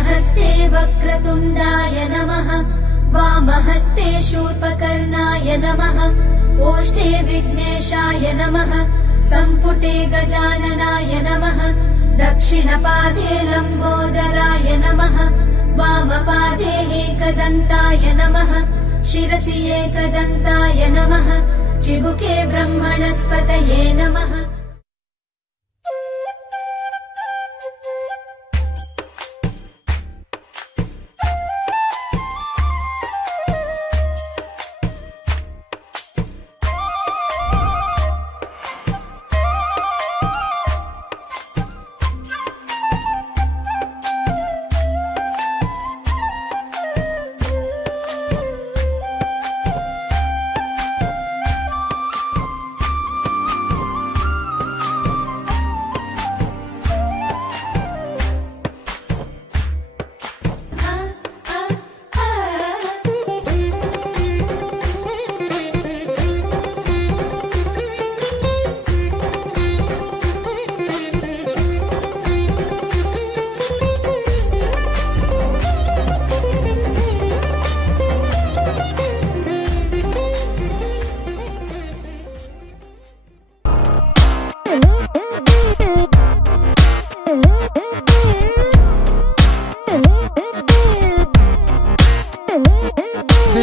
दक्षिणहस्ते वक्रतुण्डाय नमः वामहस्ते शूर्पकर्णाय नमः ओष्ठे विघ्नेशाय नमः सम्पुटे गजाननाय नमः दक्षिणपादे लम्बोदराय नमः वामपादे एकदन्ताय नमः शिरसि एकदन्ताय नमः चिबुके ब्रह्मणस्पतये नमः।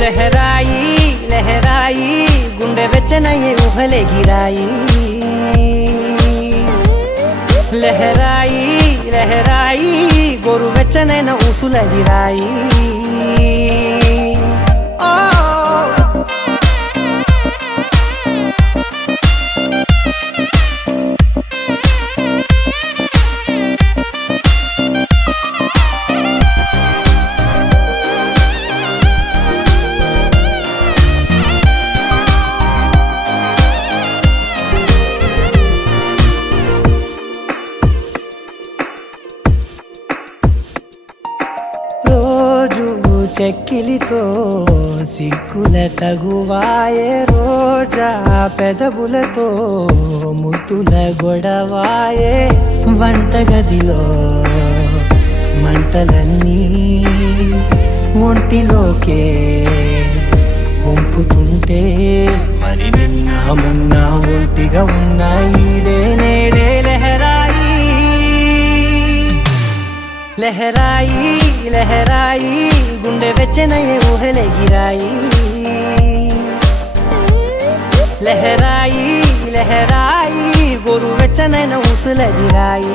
लहराई लहराई गुंडे विच नहीं उहले गिराई लहराई लहराई गोरु विच नहीं न उसुल गिराई చెక్కిలితో సిక్కుల తగువాయే రోజా పెదవులతో ముద్దుల గొడవాయే వంటగదిలో మంటలన్నీ ఒంటిలోకే వంపుతుంటే మరి నిన్న మొన్న ఒంటిగా ఉన్నాయిడే నేడే లహరాయి लहराई लहराई गुंडे विच नहीं उहले गिराई लहराई लहराई गोरु विच नहीं न उसुल गिराई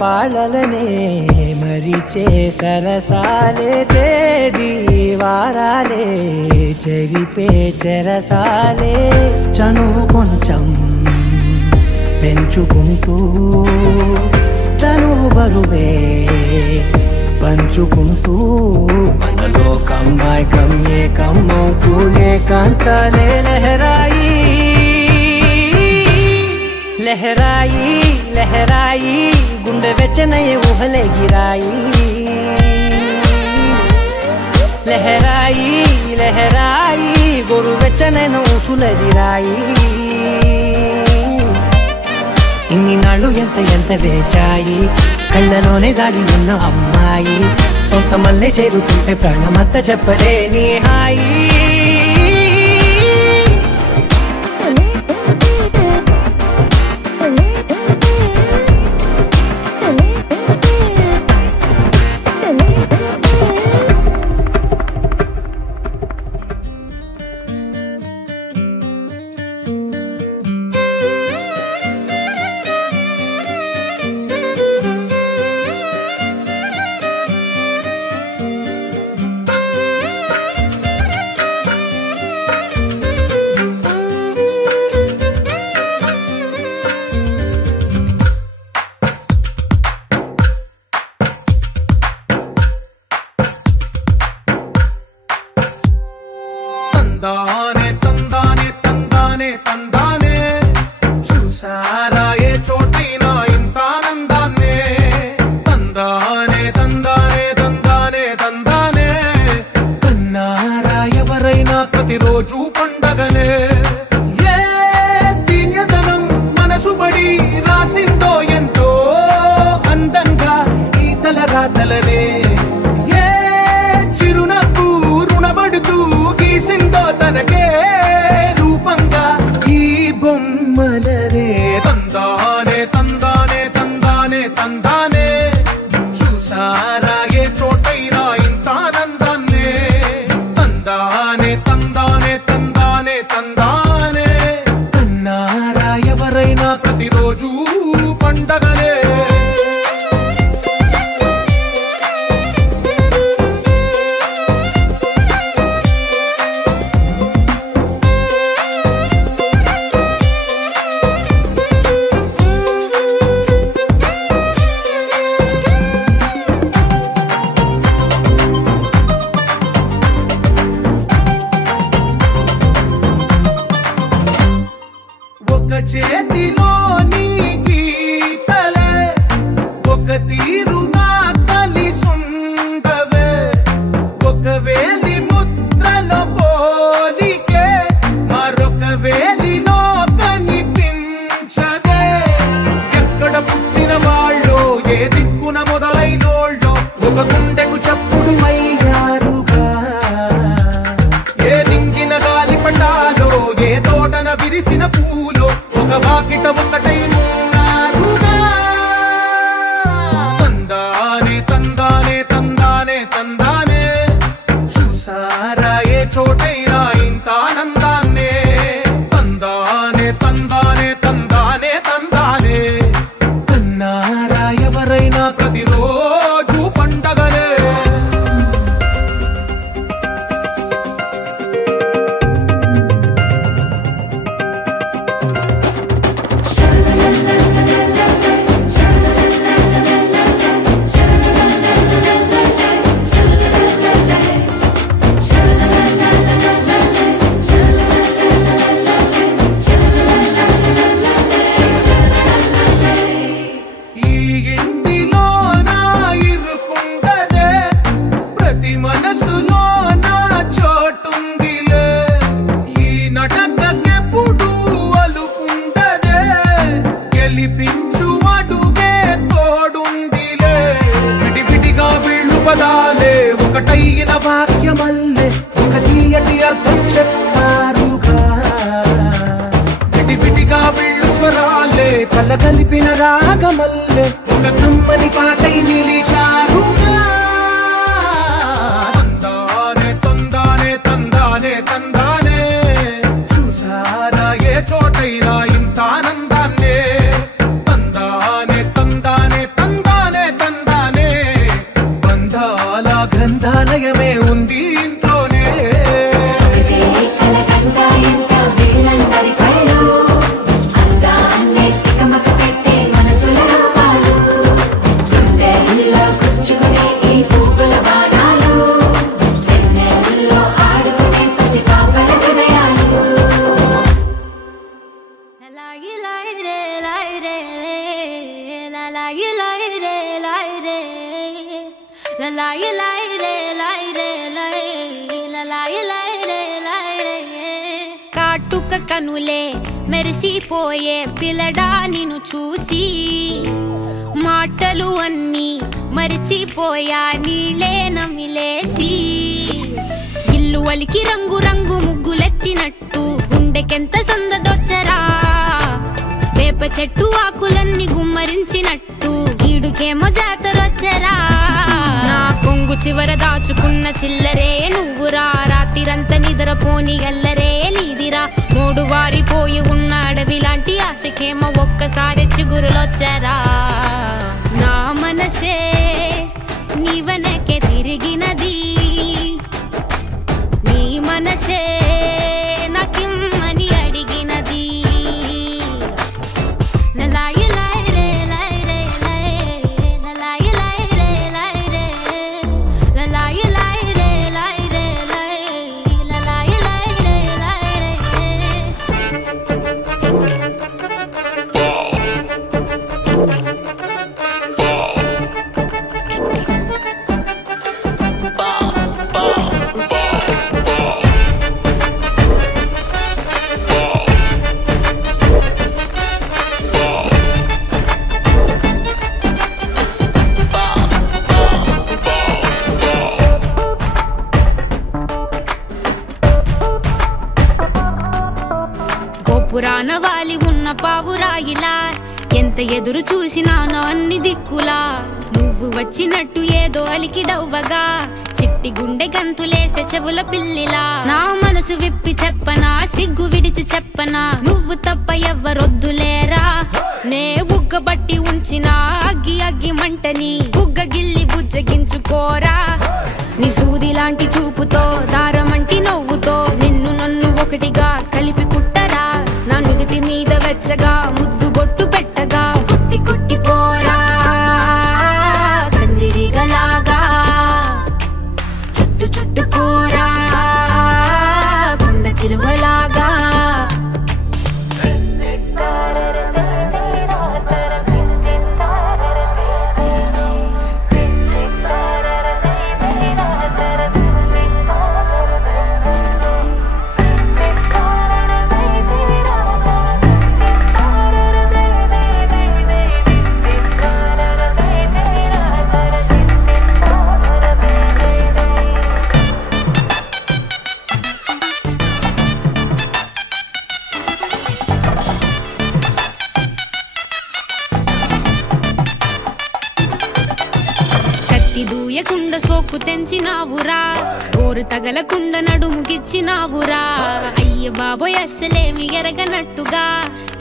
పాలలనే మరిచే సరసాలే తేది వారాలే చెరిపే చెరసాలే చనువు కొంచెం పెంచుకుంటూ తనువు బరువే పంచుకుంటూ మనలో కమ్మాయి కమ్మే కమ్మవుతూ ఏకాంతాలే లహరాయి लहराई लहराई गुंडे विच नहीं उहले गिराई लहराई लहराई गोरु विच नहीं न उसुल गिराई इन्नी नाळु ఎంత ఎంత వేచాయి కళ్ళలోనే దాగి ఉన్న అమ్మాయి సొంత మల్లె చేరుతుంటే ప్రాణమంత చెప్పలేని హాయి పండగనే చేతిలోని గీతలే ఒక తీరుగా కలిసుండవే ఒక వేలి ముద్రల పోలికే మరొక వేలిలో కనిపించదే ఎక్కడ పుట్టిన వాళ్ళు ఏ దిక్కున మొదలైనోళ్ళు ఒక గుండెకు చప్పుడు అయ్యారుగా ఏ దింగిన గాలి పటాలో ఏ తోటన విరిసిన పూలో ఒక వాకిట ఒకటై ఉన్నారుగా తందానే తందానే తందానే తందానే చూసారా ఏ చోటైనా ఇంత ఆనందాన్నే తందానే తందానే తందానే తందానే కన్నారా ఎవరైనా ప్రతిరోజు పండగనే ఒకటైన వాక్యమల్లే ఒక తీయటి అర్థం చెప్పారుగా విడివిడిగా వీళ్ళు స్వరాలే కలగలిపిన రాగమల్లే ఒక కమ్మని పాటై నిలిచారుగా తందానే తందానే తందానే తందానే చూసారా ఏ చోటైనా ఇంత ఆనందాన్నే తందానే తందానే తందానే తందానే బంధాల గ్రంథాలయమే ఉంది ఇంట్లోనే కాటుక కనులే మెరిసిపోయే పిల్లడా నిన్ను చూసి మాటలు అన్నీ మరిచిపోయా నీలే నమిలేసి ఇల్లు వలికి రంగు రంగు ముగ్గులెత్తినట్టు గుండెకెంత సందడొచ్చరా వేప చెట్టు ఆకులన్నీ గుమ్మరించినట్టు ఈడుకేమో జాతరొచ్చరా నా కొంగు చివర దాచుకున్న చిల్లరే నువ్వురా రాత్రిరంతా నిద్రపోని గల్లరే నీదిరా మూడు వారిపోయి ఉన్న అడవి లాంటి ఆశకేమో ఒక్కసారి చిగురులొచ్చరా నా మనసే నీ వెనకే తిరిగినది నీ మనసే నాకిమ్మని అడిగినది లలాయి లాయి రే లాయి రే లాయి లలాయి లాయి రే లాయి రే లలాయి లాయి రే లాయి రే లాయి లలాయి లాయి రే లాయి రే పురాణ వాలి ఉన్న పావురాయిలా ఎంత ఎదురు చూసినానో అన్ని దిక్కులా నువ్వు వచ్చినట్టు ఏదో అలికి డవ్వగా చిట్టి గుండె గంతులేసే చెవుల పిల్లిలా నా మనసు విప్పి చెప్పనా సిగ్గు విడిచి చెప్పనా నువ్వు తప్ప ఎవ్వరొద్దులేరా నే ఉగ్గబట్టి అగ్గి మంటని బుగ్గ గిల్లి బుజ్జగించుకోరా నీ సూది లాంటి చూపుతో దారమంటి నవ్వుతో నిన్ను నన్ను ఒకటిగా కలిపి కుట్టరా నా నుదుటి మీద వెచ్చగా ముద్దు బొట్టు పెట్టగా కొట్టి కొట్టి పోరా కందిరిగలాగా చుట్టు చుట్టుకోరా కొండ చిలువలాగా దూయకుండ సోకు తెంచినావురా గోరు తగలకుండ నడుముగిచ్చినావురా అయ్య బాబోయ్ అస్సలేమి ఎరగనట్టుగా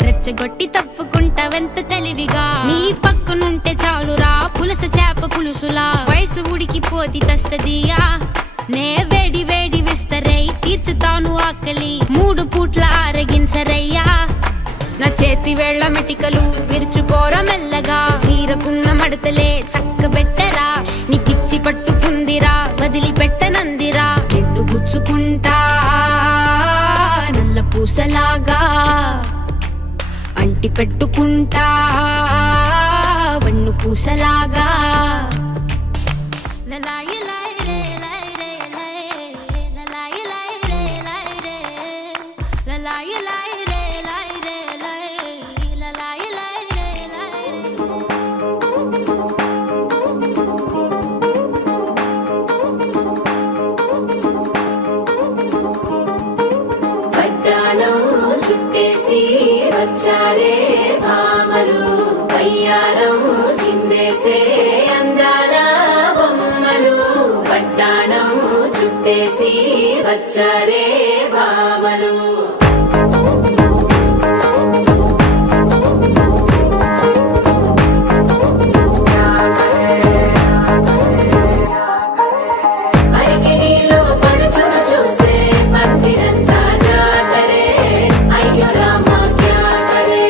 రెచ్చగొట్టి తప్పుకుంటావెంత తెలివిగా నీ పక్కనుంటే చాలురా పులస చేప పులుసులా వయసు ఉడికిపోతి తస్తదియా నే వేడి వేడి విస్తరై తీర్చుతాను ఆకలి 3 పూట్ల ఆరగించరయ్యా నా చేతి వేళ్ల మెటికలు విరుచుకోర మెల్లగా చీరకున్న మడతలే చక్కబెట్టరా నీ పిచ్చి పట్టుకుందిరా వదిలిపెట్టనందిరా నిన్ను గుచ్చుకుంటా నల్ల పూసలాగా అంటి పెట్టుకుంటా వన్ను పూసలాగా లలాయి లై రే లై రే లై లలాయి లై రే లై రే లలాయి లై రే లై రే లై లలాయి లై రే లై పట్టాణం చుట్టేసి వచ్చారే భామలు పయ్యారం చిందేసే అందాల బొమ్మలు పట్టాణం చుట్టేసి వచ్చారే భామలు అరికిణీలో పడుచును చూస్తే పందిరంతా జాతరే అయ్యో రామ క్యా కరే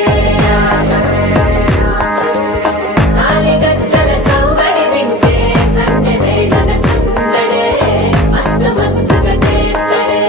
కాలిగజ్జల సవ్వడి వింటే సంధ్య వేళన సందడే మస్తు మస్తుగా చేత్తడే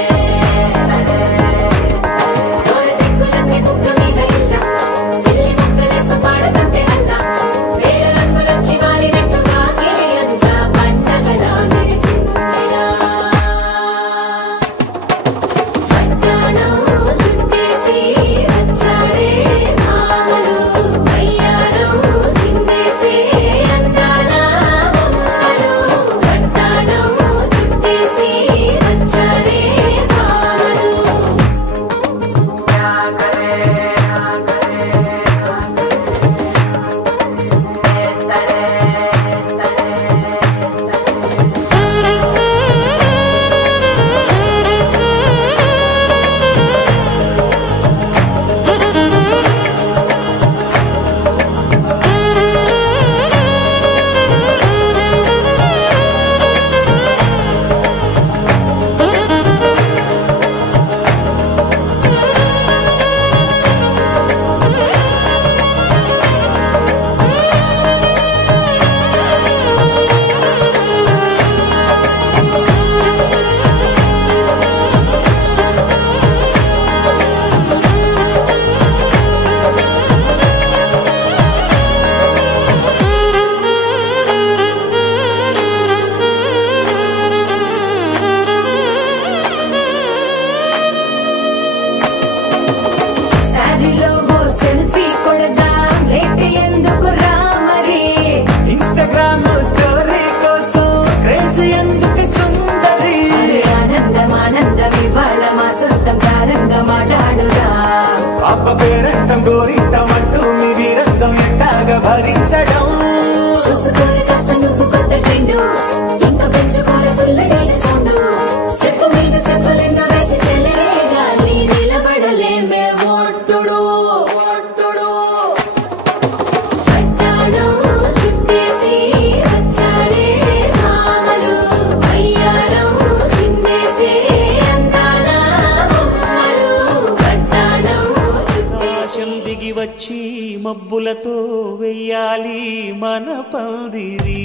మబ్బులతో వెయ్యాలి మన పందిరి.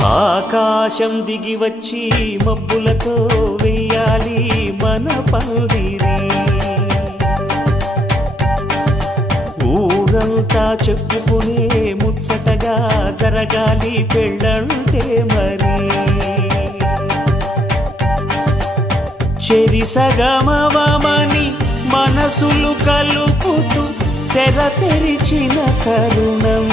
ఆకాశం దిగి వచ్చి మబ్బులతో వెయ్యాలి మన పందిరి. ఊరంతా చెప్పుకునే ముచ్చటగా జరగాలి పెళ్ళంటే మరి. చెరిసగమవమని మనసులు కలుపుతూ తెర తెరిచిన తరుణం.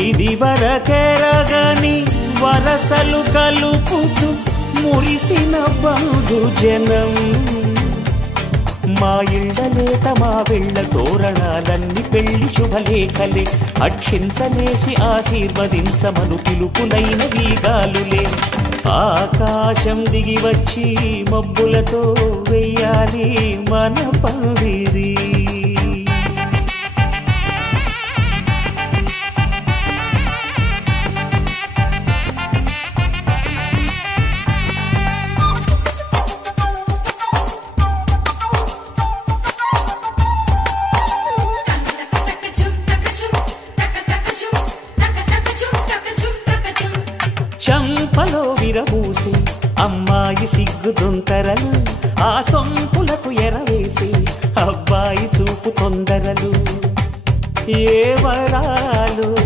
ఇది వరకెరగని వరసలు కలుపుతూ మురిసిన బంధుజనం. మా ఇళ్ళలేత మా వెళ్ళ తోరణాలన్నీ పెళ్లి శుభలేఖలే. అక్షింతలేసి ఆశీర్వదించమను పిలుపులైన వీగాలులే. ఆకాశం దిగి వచ్చి మబ్బులతో వెయ్యాలి మన పందిరి. చంపలో విరబూసి అమ్మాయి సిగ్గు దొంతరలు. ఆ సొంపులకు ఎరవేసి అబ్బాయి చూపు తొందరలు. ఏ వరాలు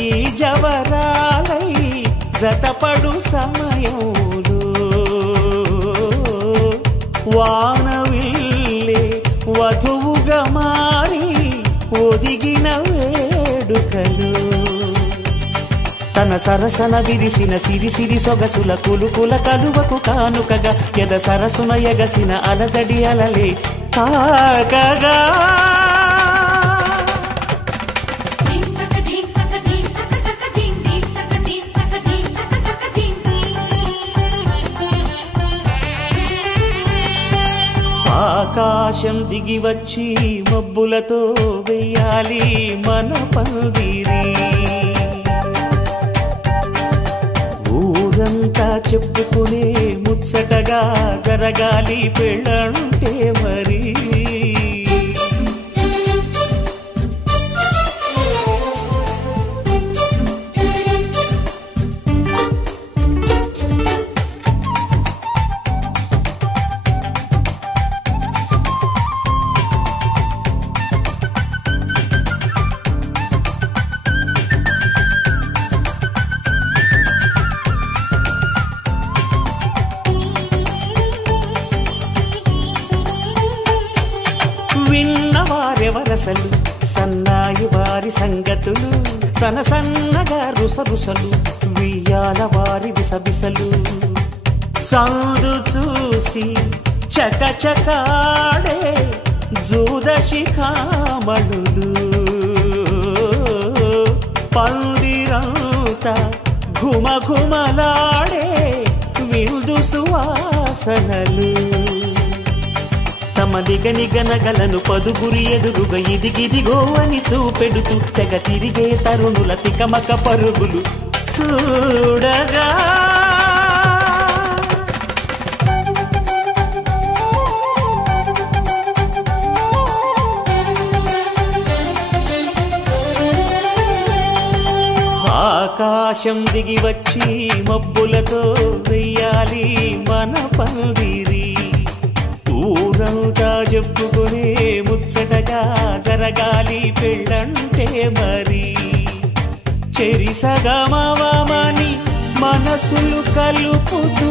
ఈ జవరాలై జతపడు సమయంలో. వానవిల్లే వధువుగా మారి ఒదిగిన వేడుకలు. తన సరసన విరిసిన సిరిసిరి సొగసుల కులుకుల కలువకు కానుకగా ఎద సరసున ఎగసిన అలజడి అలలే తాకగా. ఆకాశం దిగి వచ్చి మబ్బులతో వెయ్యాలి మన పందిరి. ఊరంతా చెప్పుకునే ముచ్చటగా జరగాలి పెళ్ళంటే మరి. విన్నవారెవరసలు సన్నాయి వారి సంగతులు. సనసన్నగా రుసరుసలు వియ్యాల వారి విసబిసలు. సందు చూసి చకచకాడే జూదశిఖామణులు. పందిరంతా ఘుమఘుమలాడే విందు సువాసనలు. తమ నిగనిగనగలను పదుగురి ఎదురుగా ఇదిగిదిగో అని చూపెడుతూ తెగ తిరిగే తరుణుల తికమక పరుగులు చూడగా. ఆకాశం దిగి వచ్చి మబ్బులతో వెయ్యాలి మన పందిరి. ఊరంతా చెప్పుకునే ముచ్చటగా జరగాలి పెళ్ళంటే మరి. చెరిసగమవమని మనసులు కలుపుతూ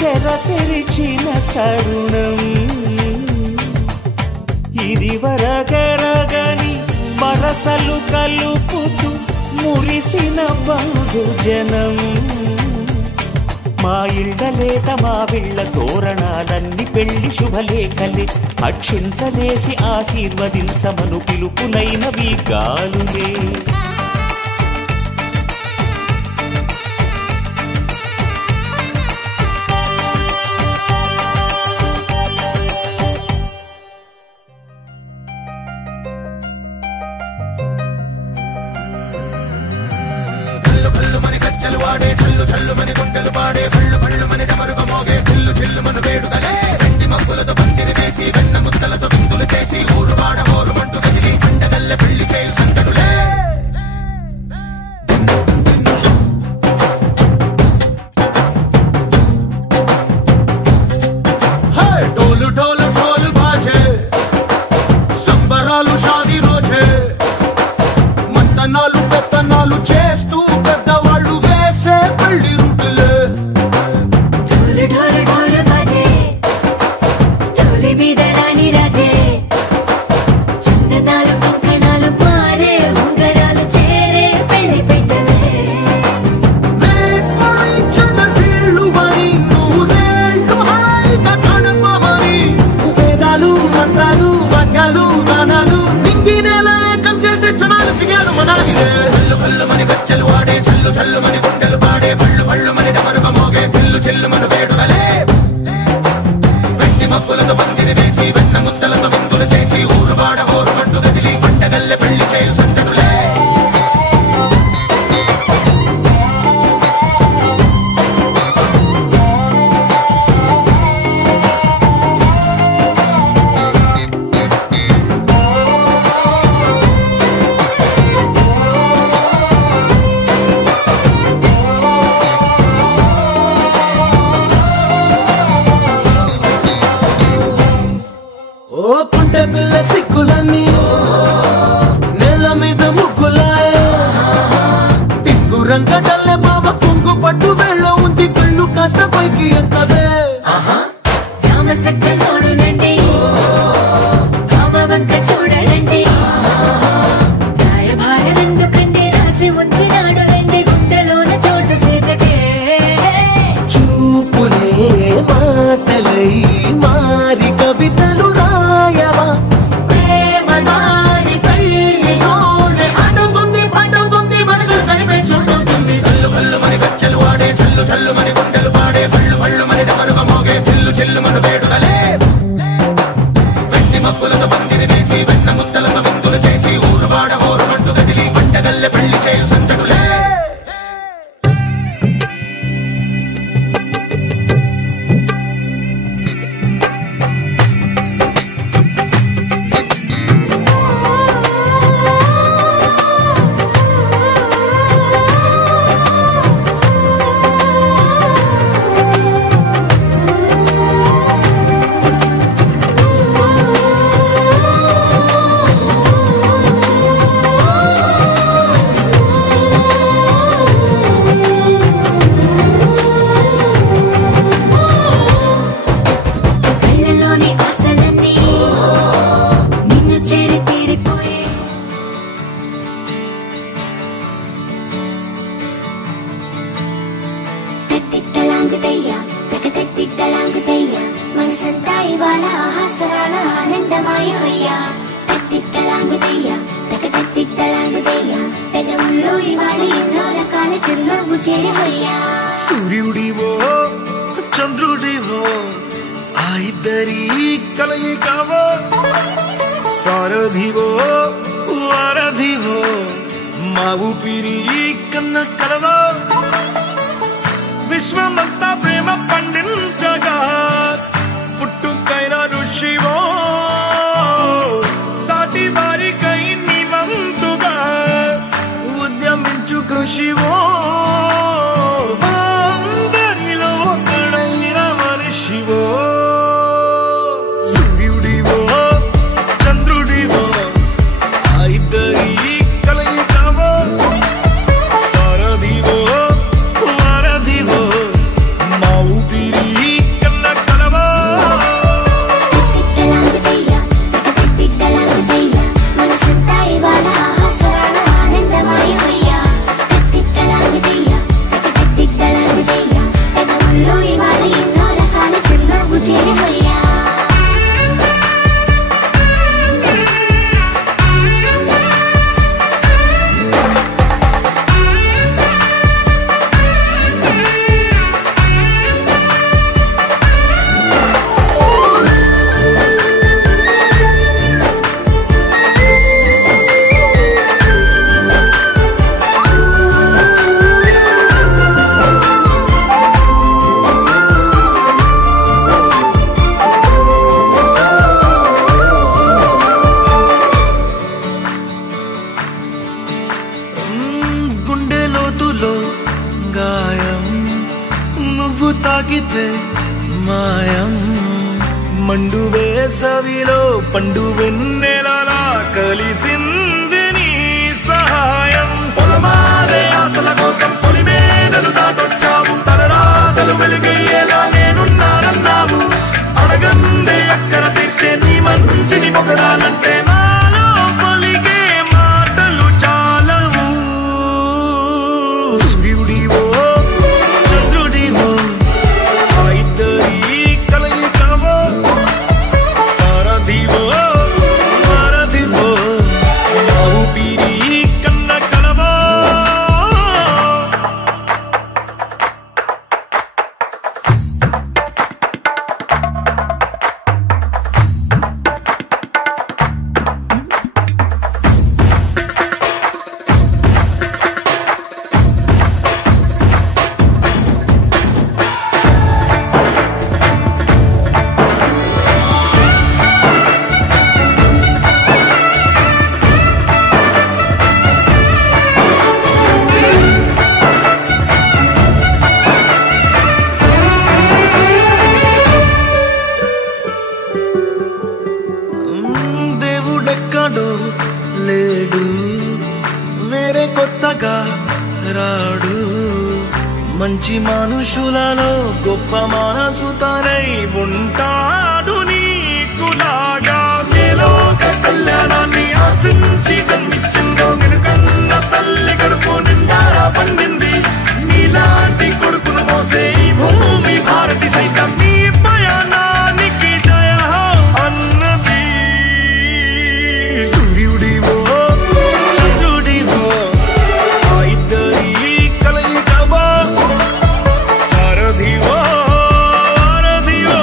తెర తెరిచిన తరుణం. ఇది వరగరగని వరసలు కలుపుతూ మురిసిన బంధుజనం. మా ఇళ్ళలేత మా వీళ్ళ తోరణాలన్నీ పెళ్లి శుభలేఖలే. అక్షింతలేసి ఆశీర్వదించమను పిలుపులైనవి గాలులే. చల్లుమని గుండెలు పాడే భళ్ళు భళ్ళుమని డమరుగా మోగే చిల్లు చిల్లుమను వేడుదలే వెండి మబ్బులతో పందిరి వేసి వెన్న ముద్దలతో విందులు చేసి ఊరు వాడ ఊరు మంటు కదిలి పండగల్లె పెళ్లి చేయి సందడులే డోలు డోలు ఢోలు బాజే సంబరాలు షాదీ రోజే మంతనాలు పెత్తనాలు చేస్తూ పెద్దవాళ్ళు వేసే పెళ్లి రూటులే ఢోలు ఢోలు ఢోలు బాజే ఢోలి మీద రాణి రాజే చిన్నదాలు కంకణాలు మారే ఉంగరాలు చేరే పెళ్లి పెట్టలే చిన్న వీళ్ళు అని నూరేళ్ళు హాయిగా కడుపమని వేదాలు మంత్రాలు వాక్యాలు గానాలు నింగి నేల ఏకం చేసే క్షణాలు చిగాలు మనాలిలే హల్లు హల్లుమని గజ్జలు వాడే చల్లు చల్లుమని గుండెలు పాడే భళ్ళు భళ్ళుమని డమరుగా మోగే చిల్లు చిల్లుమను వేడుదలే వెండి మబ్బులతో పందిరి వేసి వెన్న ముద్దలతో విందులు చేసి ఊరు వాడ ఊరు మంటు గదిలి పంటగల్లె పెళ్లి చేయు సందడులే ఓ పుంటె పిల్ల సిక్కులన్నీ నేల మీద ముగ్గులాయ టిక్కు రంగడల్లె బావ కుంగు పట్టు వెళ్ళ ఉంది కళ్ళు కాస్త పైకి ఎక్కదే రామ సక్క నోడులండి రామ వంక చూడలండి రాయభారం ఎందుకండి రాసి వచ్చినాడు రండి గుండెలోన చోటు సీతకే చూపులే మాటలై మారి కవితలు రాయవా ప్రేమ దారి పెళ్లిలోనే అడుగుంది మనసు కలిపే చూడొస్తుంది కల్లు కల్లుమని గజ్జలు వాడే చల్లు చల్లుమని గుండెలు పాడే భళ్ళు భళ్ళుమని డమరుగా మోగే చిల్లు చిల్లుమను వేడుదలే వెండి మబ్బులతో పందిరి వేసి వెన్న ముద్దలతో విందులు చేసి ఊరు వాడ ఊరు మంటు గదిలి పంటగల్లె పెళ్లి చేయు సందడులే కళ్ళలోని ఆశలన్నీ నిన్ను చేరి తీరిపోయే తట్టిత్తలాంగుతయ్యా తగతట్టిత్తలాంగుతయ్యా మనసంతా ఇవాళ ఆహాస్వరాల ఆనందమాయ హొయ్యా తట్టిత్తలాంగుతయ్యా తగతట్టిత్తలాంగుతయ్యా పెదవుల్లో ఇవాళ ఎన్నో రకాల చిరునవ్వు చేరి హొయ్యా సూర్యుడివో చంద్రుడివో ఆ ఇద్దరి కలయికవో సారథివో వారధివో మా ఊపిరి కన్న కలవో విశ్వమంతా ప్రేమ పండించగా పుట్టుకైన ఋషివో సాటి వారికై నివంతుగా ఉద్యమించు కృషివో అందరిలో ఒకడైన మనిషివో సూర్యుడివో చంద్రుడివో ఆ ఇద్దరి కలయికవో సారథివో వారధివో మా ఊపిరి మండు వేసవిలో పండు వెన్నెలలా కలిసింది నీ సహాయం పొలమారే ఆశల కోసం పొలిమేనలు దాటొచ్చావు తలరాతలు వెలుగయ్యేలా నేనున్నానన్నావు అడగందే అక్కర తీర్చే నీ మంచిని పొగడాలంటే నాలో పలికే మాటలు చాలవు సూర్యుడివో చంద్రుడివో ఆ ఇద్దరి కలయికవో సారథివో వారధివో నా ఊపిరి కన్న కలవో దేవుడెక్కడో లేడు వేరే కొత్తగా రాడు మంచి మనుషులలో గొప్ప మనసు తనై ఉంటాడు నీకులాగా లోక కళ్యాణాన్ని ఆశించి జన్మించిందో వెనుకన్న తల్లి కడుపు నిండారా పండింది నీలాంటి కొడుకును మోసే ఈ భూమి భారతి సైతం నీ పయనానికి జయ అన్నది సూర్యుడివో చంద్రుడివో ఆ ఇద్దరి కలయికవో సారథివో వారధివో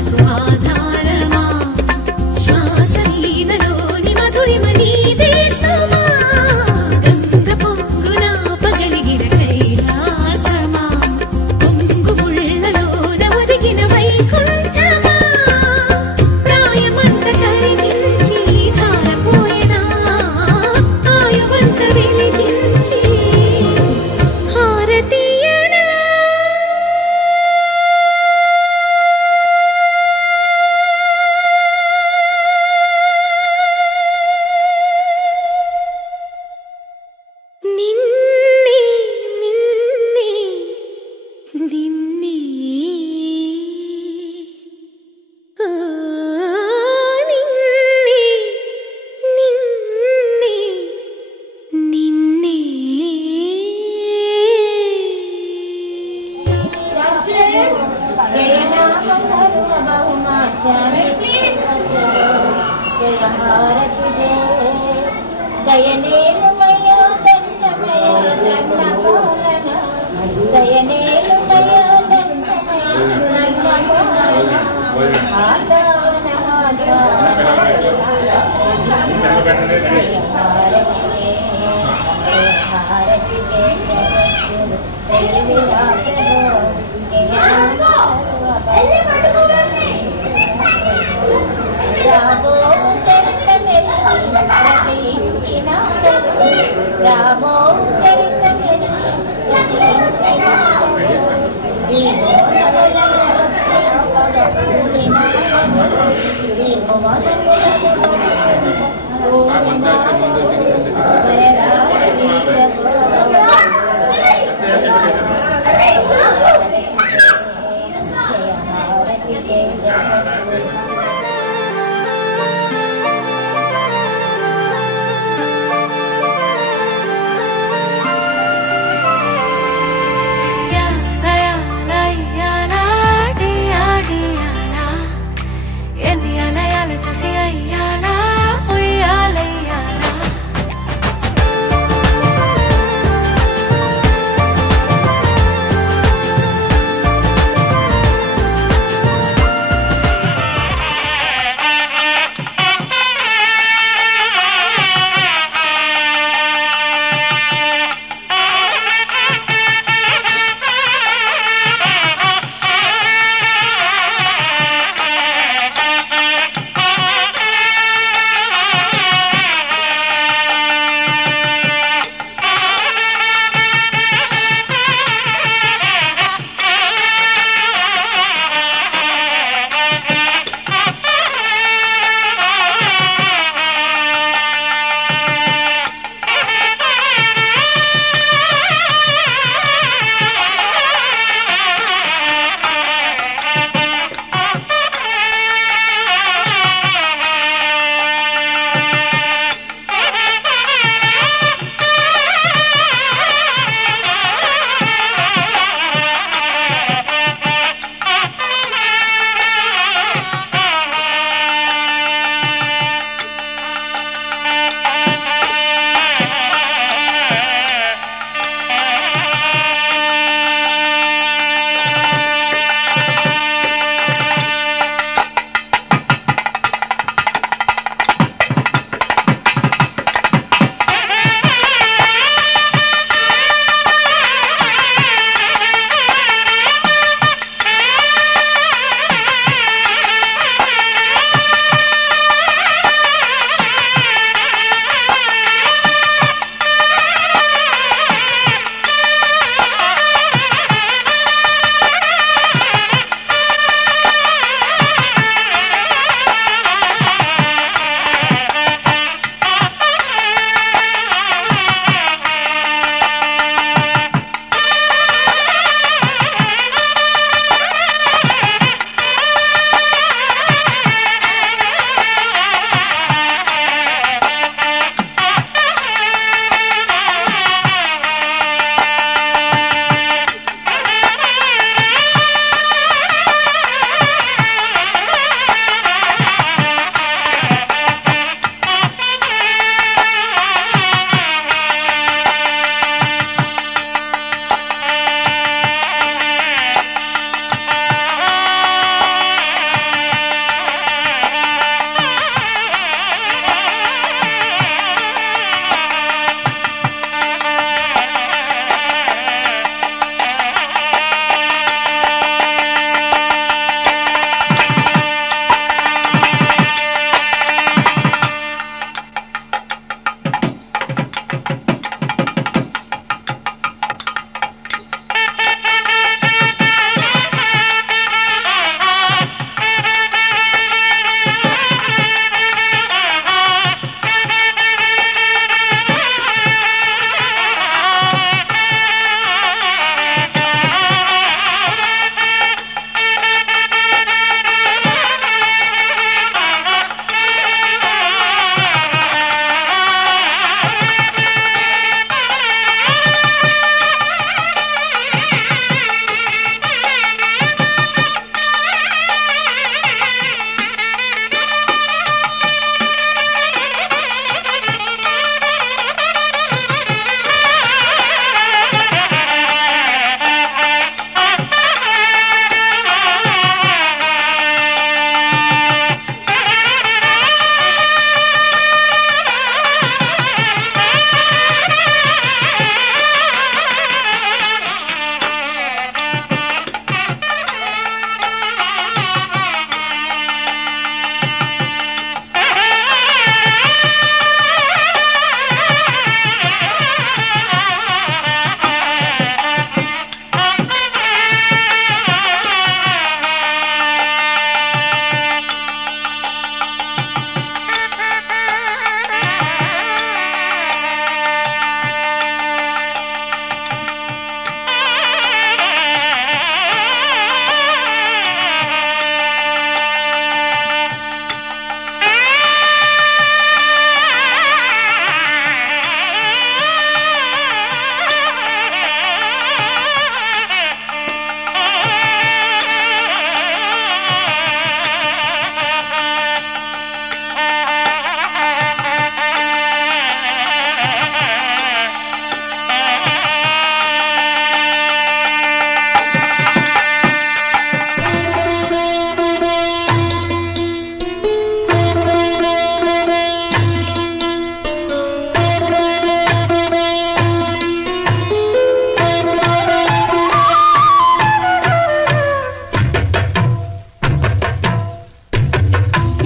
శ్వాసకు ఆధారమా శ్వాస నీడలోని మధురిమ నీదే సమా గంగ పొంగున పగలిగిన కైలాసమా పొంగు ముళ్ళలోన ఒదిగిన వైకుంఠమా ప్రాయమంత కరిగించి ధారపోయినా ఆయువంత వెలిగించి హారతీయనా నిన్నే నిన్నే నిన్నే ఆ నిన్నే నిన్నే నిన్నే జయనామ సర్వబహుమాచార్య జయ హారతి జయ దయనేలుమయ దండమయ ధర్మపాలన దయనేలుమయ దండమయ ధర్మపాలన ఆదావన హారతి జయ జగద్గురు శ్రీ విరాట్ జయనామ రాబో చరితమెరి రచయించినాడరు రాబో చరితమెరి రచయించినాడరు ఈ భువనములను బతుకునినాడరు ఈ భువనములను బతుకునినాడరు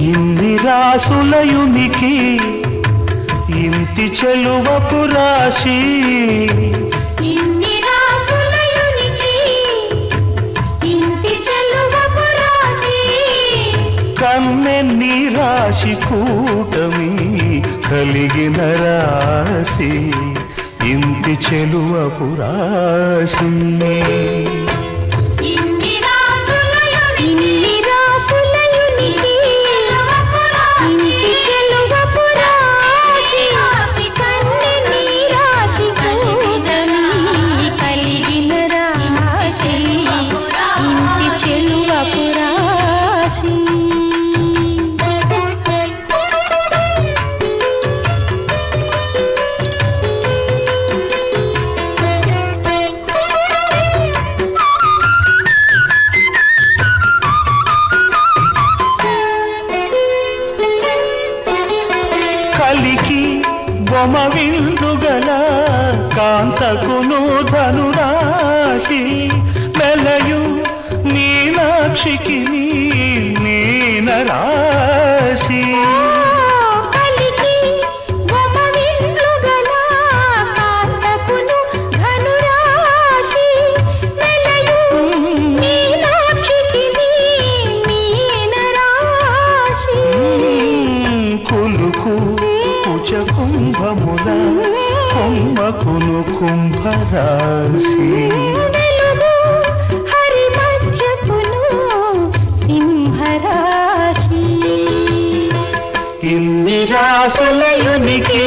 ఇన్ని రాసులయునికి ఇంటి చెలువపు రాశి ఇన్ని రాసులయునికి ఇంటి చెలువపు రాశి కన్నెన్ని రాశి కూటమి కలిగిన రాశి ఇంటి చెలువపు రాశి ఇన్ని రాసులయునికి ఇంటి చెలువపు రాశి కన్నెని రాశి కూటమి కలిగిన రాశి ఇంటి చెలువపు రాశి బొమ విందుగల కాంతకును ధనురాశి మెలయు మీనాక్షికి మీన రాశి కుంభముల కుంభకును కుంభరాశి హరి మధ్యకును సింహరాశి ఇన్ని రాసులయునికి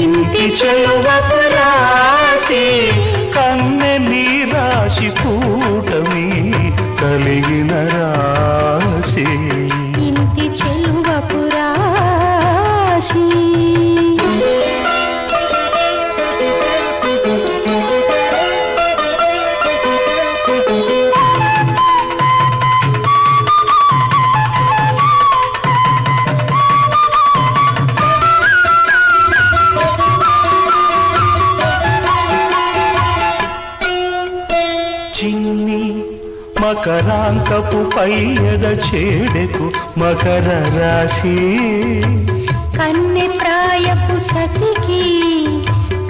ఇంటి చెలువపు రాశి కన్నెని రాశి కూటమి కలిగిన రాశి ఇంటి చెలువపు రాశి మకరాంతపు పైయద చేడెకు మకర రాశి కన్నె ప్రాయపు సతికి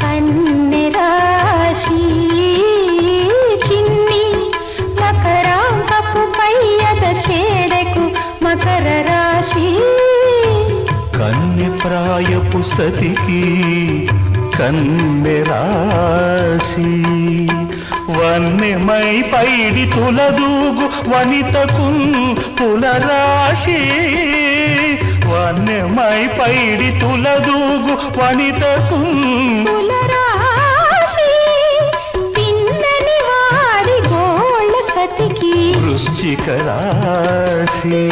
కన్నె రాశి చిన్ని మకరాంతపు పైయద చేడెకు మకర రాశి కన్నె ప్రాయపు సతికి కన్నె రాశి వన్నెమై పైడి తులదూగు వనితకు తులరాశి వన్నెమై పైడి తులదూగు వనితకు తులరాశి తిన్నని వాడి గోళ్ళ సతికి వృశ్చిక రాశి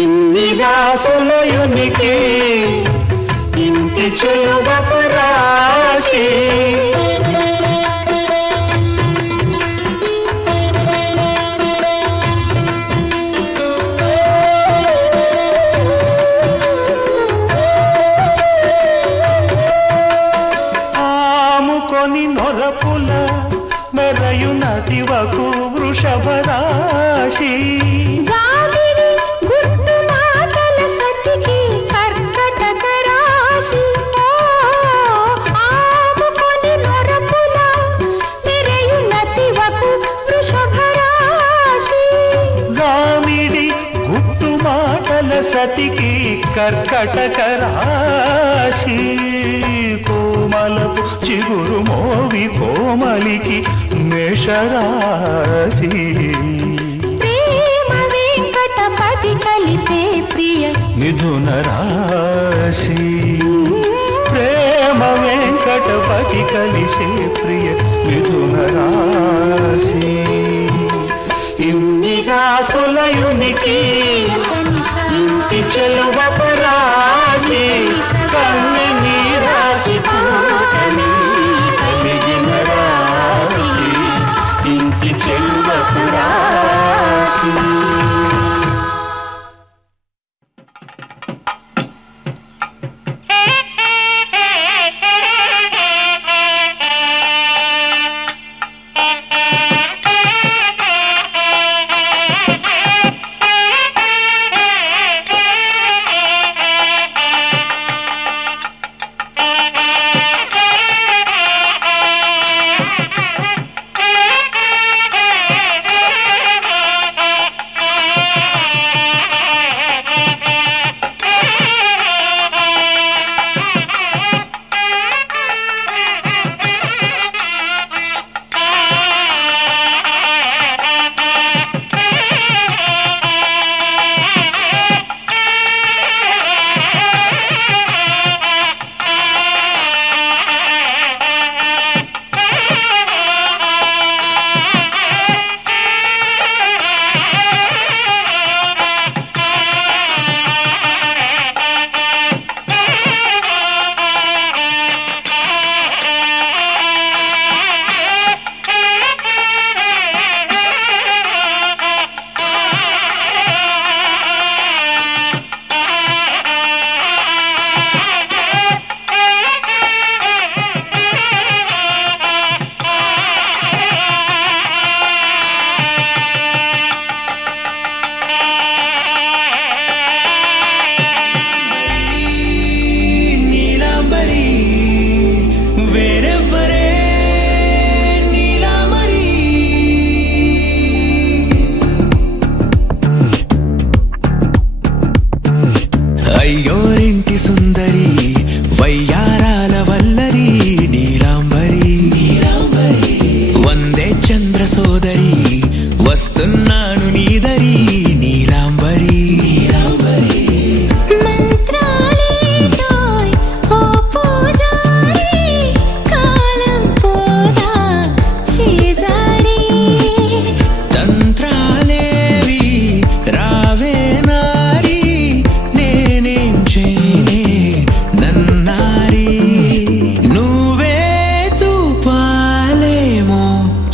ఇన్ని రాసులయునికి ఇంటి చెలువపు రాశి నొరపుల మెరయు నదివకు వృషభ రాశి గాలిని గుర్తు మాటల సతికి కర్కటక రాశి ఆముకొని నొరపుల మెరయు నదివకు వృషభ రాశి గామిడి గుట్టు మాటల సతికి కర్కటక రాశి కోమలపు చిగురు మోవి కోమలికి మేషరాశి ప్రేమ వెంకటపతి కలిసే ప్రియ మిథున రాశి ప్రేమ వెంకటపతి కలిసే ప్రియ మిథున రాశి ఇన్ని రాసులయునికి ఇంటి చెలువపు రాశి కన్నెని రాశి కూటమి కలిగిన రాశి ఇంటి చెలువపు రాశి అయ్యోరింటి సుందరి వయ్యారాల వల్లరి నీలాంబరి వందే చంద్ర సోదరి వస్తున్నాను నీదరి నీలాంబరి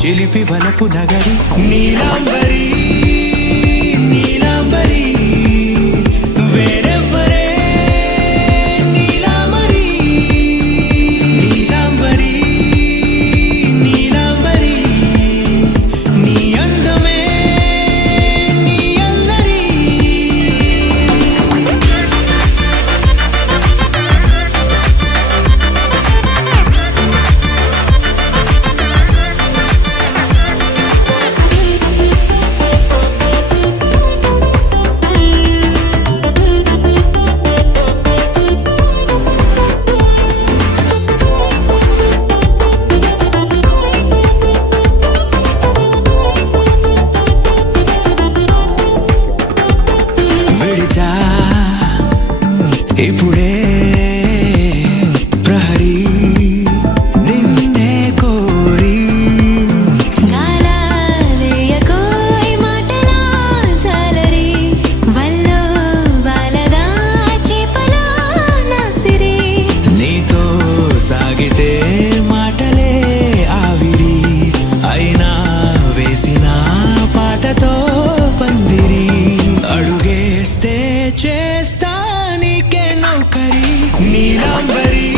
చిలిపి వలపు నగరి నీలాంబరి నీలాంబరి వేరెవ్వరే నీలాంబరి నీలాంబరి నీలాంబరి నీ అందమే నీ అల్లరి ఇప్పుడే ప్రహరీ నిన్నే కోరి గాలాలేయకోయ్ మాటలా జాలరి వల్లో వాలదా చేపలా నాసిరి నీతో సాగితే మాటలే ఆవిరి అయినా వేసిన పాటతో పందిరి అడుగేస్తే చేస్తా నీకే నౌకరి నీలాంబరి